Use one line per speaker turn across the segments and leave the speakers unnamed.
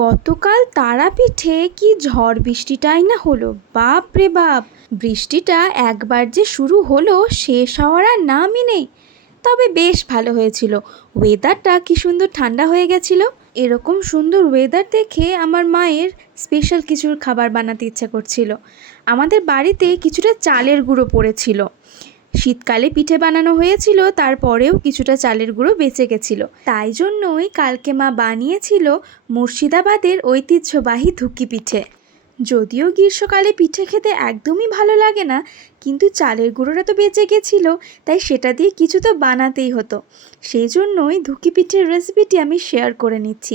গতকাল তারাপীঠে কি ঝড় বৃষ্টিটাই না হলো? বাপ রে বাপ, বৃষ্টিটা একবার যে শুরু হলো শেষ হওয়ার আর নামই নেই। তবে বেশ ভালো হয়েছিল। ওয়েদারটা কি সুন্দর ঠান্ডা হয়ে গেছিল? এরকম সুন্দর ওয়েদার দেখে আমার মায়ের স্পেশাল কিছুর খাবার বানাতে ইচ্ছা করছিল। আমাদের বাড়িতে কিছুটা চালের গুঁড়ো পড়েছিল। শীতকালে পিঠে বানানো হয়েছিল, তারপরেও কিছুটা চালের গুঁড়ো বেঁচে গেছিল। তাই জন্যই কালকে মা বানিয়েছিল মুর্শিদাবাদের ঐতিহ্যবাহী ধুকি পিঠে। যদিও গ্রীষ্মকালে পিঠে খেতে একদমই ভালো লাগে না, কিন্তু চালের গুঁড়োটা তো বেঁচে গেছিল, তাই সেটা দিয়ে কিছু তো বানাতেই হতো। সেই জন্যই ধুকি পিঠের রেসিপিটি আমি শেয়ার করে নিচ্ছি।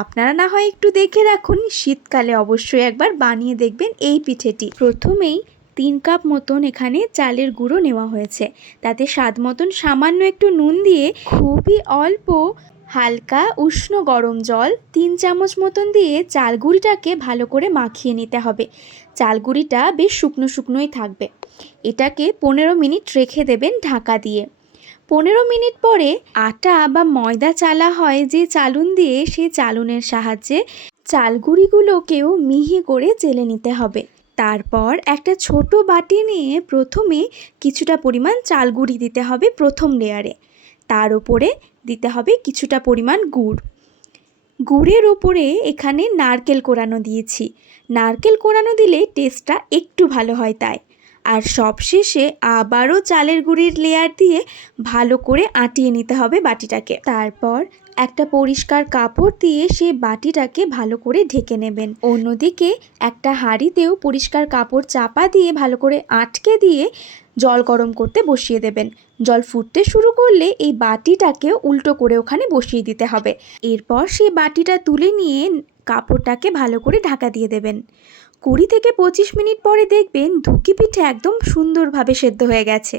আপনারা না হয় একটু দেখে রাখুন, শীতকালে অবশ্যই একবার বানিয়ে দেখবেন এই পিঠেটি। প্রথমেই তিন কাপ মতন এখানে চালের গুঁড়ো নেওয়া হয়েছে। তাতে স্বাদ মতন সামান্য একটু নুন দিয়ে খুবই অল্প হালকা উষ্ণ গরম জল তিন চামচ মতন দিয়ে চাল গুঁড়িটাকে ভালো করে মাখিয়ে নিতে হবে। চাল গুঁড়িটা বেশ শুকনো শুকনোই থাকবে। এটাকে পনেরো মিনিট রেখে দেবেন ঢাকা দিয়ে। পনেরো মিনিট পরে আটা বা ময়দা চালা হয় যে চালুন দিয়ে সেই চালুনের সাহায্যে চালগুড়িগুলোকেও মিহি করে চেলে নিতে হবে। তারপর একটা ছোট বাটি নিয়ে প্রথমে কিছুটা পরিমাণ চাল গুঁড়ি দিতে হবে প্রথম লেয়ারে। তার উপরে দিতে হবে কিছুটা পরিমাণ গুড়। গুড়ের ওপরে এখানে নারকেল কোরানো দিয়েছি। নারকেল কোরানো দিলে টেস্টটা একটু ভালো হয় তাই। আর সবশেষে আবারও চালের গুঁড়ির লেয়ার দিয়ে ভালো করে আটিয়ে নিতে হবে বাটিটাকে। তারপর একটা পরিষ্কার কাপড় দিয়ে সেই বাটিটাকে ভালো করে ঢেকে নেবেন। অন্যদিকে একটা হাঁড়িতেও পরিষ্কার কাপড় চাপা দিয়ে ভালো করে আটকে দিয়ে জল গরম করতে বসিয়ে দেবেন। জল ফুটতে শুরু করলে এই বাটিটাকে উল্টো করে ওখানে বসিয়ে দিতে হবে। এরপর সেই বাটিটা তুলে নিয়ে কাপড়টাকে ভালো করে ঢাকা দিয়ে দেবেন। কুড়ি থেকে পঁচিশ মিনিট পরে দেখবেন ধুকি পিঠে একদম সুন্দরভাবে সেদ্ধ হয়ে গেছে।